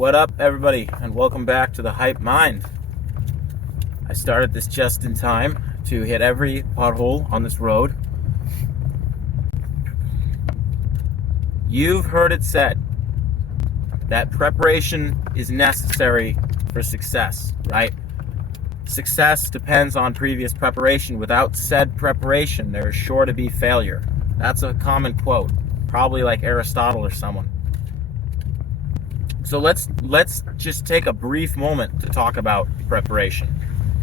What up, everybody, and welcome back to the Hype Mind. I started this just in time to hit every pothole on this road. You've heard it said that preparation is necessary for success, right? Success depends on previous preparation. Without said preparation, there is sure to be failure. That's a common quote, probably like Aristotle or someone. So let's just take a brief moment to talk about preparation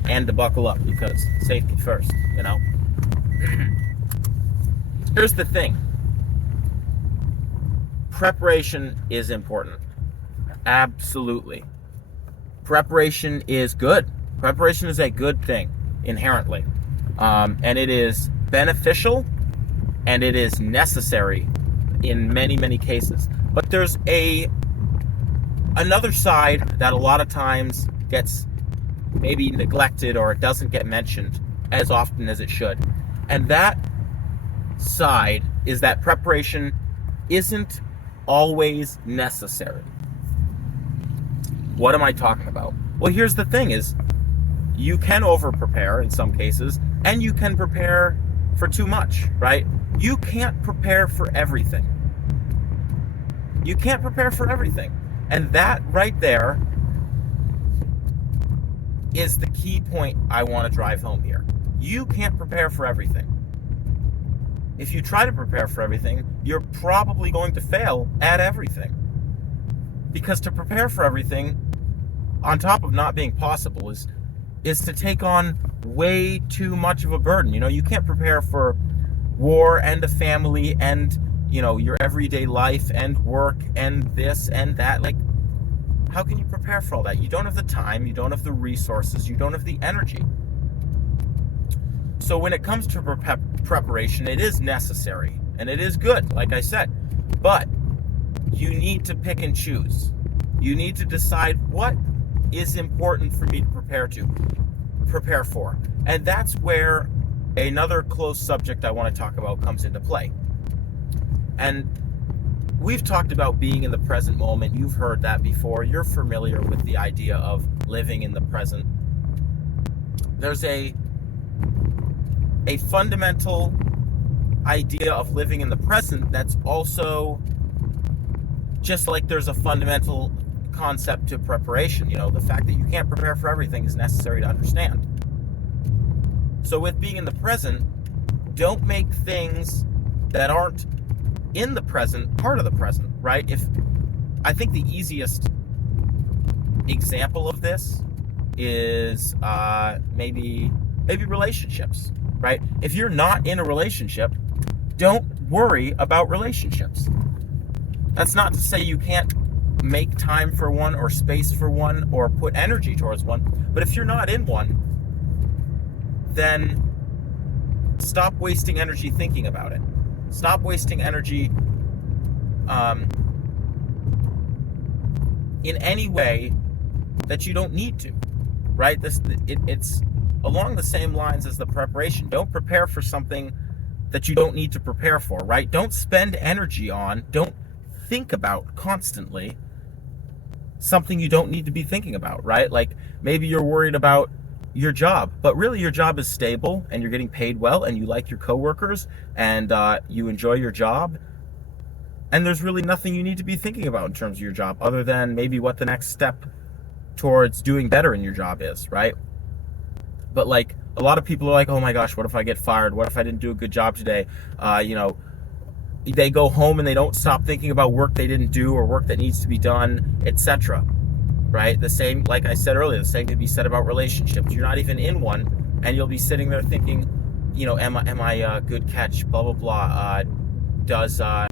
and to buckle up, because safety first, you know? Here's the thing. Preparation is important. Absolutely. Preparation is good. Preparation is a good thing inherently. And it is beneficial and it is necessary in many, many cases. But there's another side that a lot of times gets maybe neglected, or it doesn't get mentioned as often as it should. And that side is that preparation isn't always necessary. What am I talking about? Well, here's the thing is, you can over-prepare in some cases, and you can prepare for too much, right? You can't prepare for everything. You can't prepare for everything. And that right there is the key point I want to drive home here. You can't prepare for everything. If you try to prepare for everything, you're probably going to fail at everything. Because to prepare for everything, on top of not being possible, is to take on way too much of a burden. You know, you can't prepare for war and a family and, you know, your everyday life and work and this and that. Like, how can you prepare for all that? You don't have the time, you don't have the resources, you don't have the energy. So when it comes to preparation, it is necessary and it is good, like I said, but you need to pick and choose. You need to decide what is important for me to prepare for. And that's where another close subject I want to talk about comes into play. And we've talked about being in the present moment. You've heard that before. You're familiar with the idea of living in the present. There's a fundamental idea of living in the present that's also just like there's a fundamental concept to preparation. You know, the fact that you can't prepare for everything is necessary to understand. So with being in the present, don't make things that aren't in the present part of the present, right? I think the easiest example of this is maybe relationships, right? If you're not in a relationship, don't worry about relationships. That's not to say you can't make time for one or space for one or put energy towards one, but if you're not in one, then stop wasting energy thinking about it. Stop wasting energy in any way that you don't need to, right? It's along the same lines as the preparation. Don't prepare for something that you don't need to prepare for, right? Don't spend energy on, don't think about constantly something you don't need to be thinking about, right? Like maybe you're worried about your job, but really your job is stable and you're getting paid well and you like your coworkers and you enjoy your job, and there's really nothing you need to be thinking about in terms of your job other than maybe what the next step towards doing better in your job is, right? But like a lot of people are like, oh my gosh, what if I get fired? What if I didn't do a good job today? You know, they go home and they don't stop thinking about work they didn't do or work that needs to be done, etc. Right? The same, like I said earlier, the same could be said about relationships. You're not even in one, and you'll be sitting there thinking, you know, am I a good catch? Blah blah blah.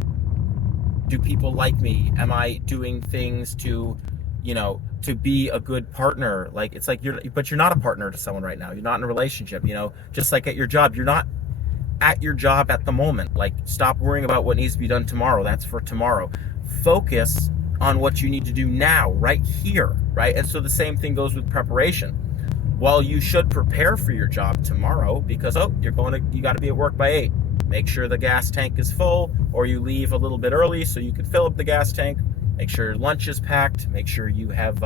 Do people like me? Am I doing things to, you know, to be a good partner? Like it's like you're not a partner to someone right now. You're not in a relationship. You know, just like at your job, you're not at your job at the moment. Like stop worrying about what needs to be done tomorrow. That's for tomorrow. Focus on what you need to do now, right here, right? And so the same thing goes with preparation. While you should prepare for your job tomorrow because, you got to be at work by 8. Make sure the gas tank is full, or you leave a little bit early so you can fill up the gas tank, Make sure your lunch is packed. Make sure you have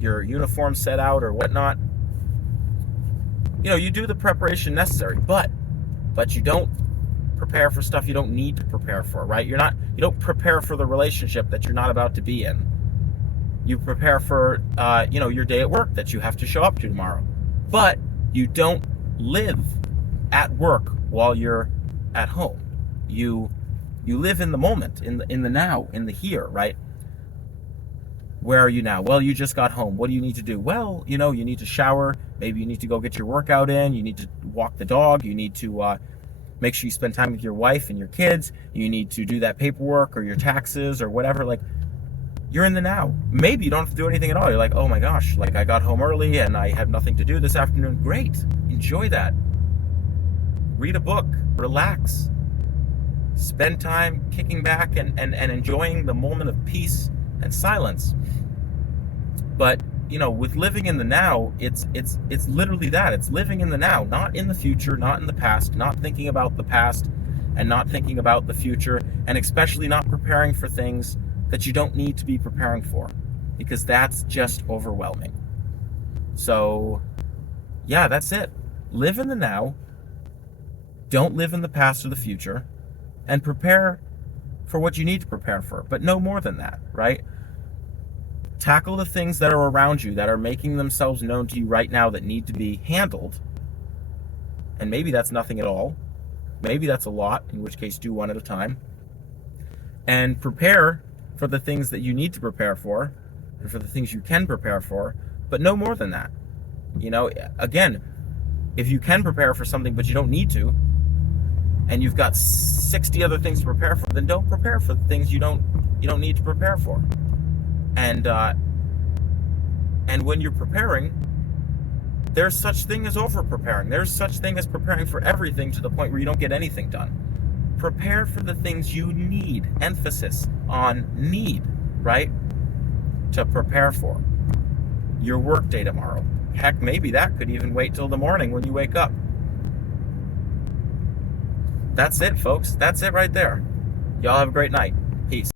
your uniform set out or whatnot. You do the preparation necessary, but you don't prepare for stuff you don't need to prepare for, right? You don't prepare for the relationship that you're not about to be in. You prepare for your day at work that you have to show up to tomorrow, but you don't live at work while you're at home. You live in the moment, in the now, in the here, right? Where are you now? Well, you just got home. What do you need to do? Well, you need to shower. Maybe you need to go get your workout in. You need to walk the dog. You need to make sure you spend time with your wife and your kids. You need to do that paperwork or your taxes or whatever. Like, you're in the now. Maybe you don't have to do anything at all. You're like, oh my gosh, like I got home early and I have nothing to do this afternoon. Great. Enjoy that. Read a book. Relax. Spend time kicking back and enjoying the moment of peace and silence. But with living in the now, it's literally that. It's living in the now, not in the future, not in the past, not thinking about the past and not thinking about the future, and especially not preparing for things that you don't need to be preparing for, because that's just overwhelming. So yeah, that's it. Live in the now. Don't live in the past or the future, and prepare for what you need to prepare for, but no more than that, right? Tackle the things that are around you that are making themselves known to you right now that need to be handled. And maybe that's nothing at all. Maybe that's a lot, in which case do one at a time. And prepare for the things that you need to prepare for, and for the things you can prepare for, but no more than that. Again, if you can prepare for something but you don't need to, and you've got 60 other things to prepare for, then don't prepare for the things you don't need to prepare for. And when you're preparing, there's such thing as over preparing. There's such thing as preparing for everything to the point where you don't get anything done. Prepare for the things you need. Emphasis on need, right? To prepare for your work day tomorrow. Heck, maybe that could even wait till the morning when you wake up. That's it, folks. That's it right there. Y'all have a great night. Peace.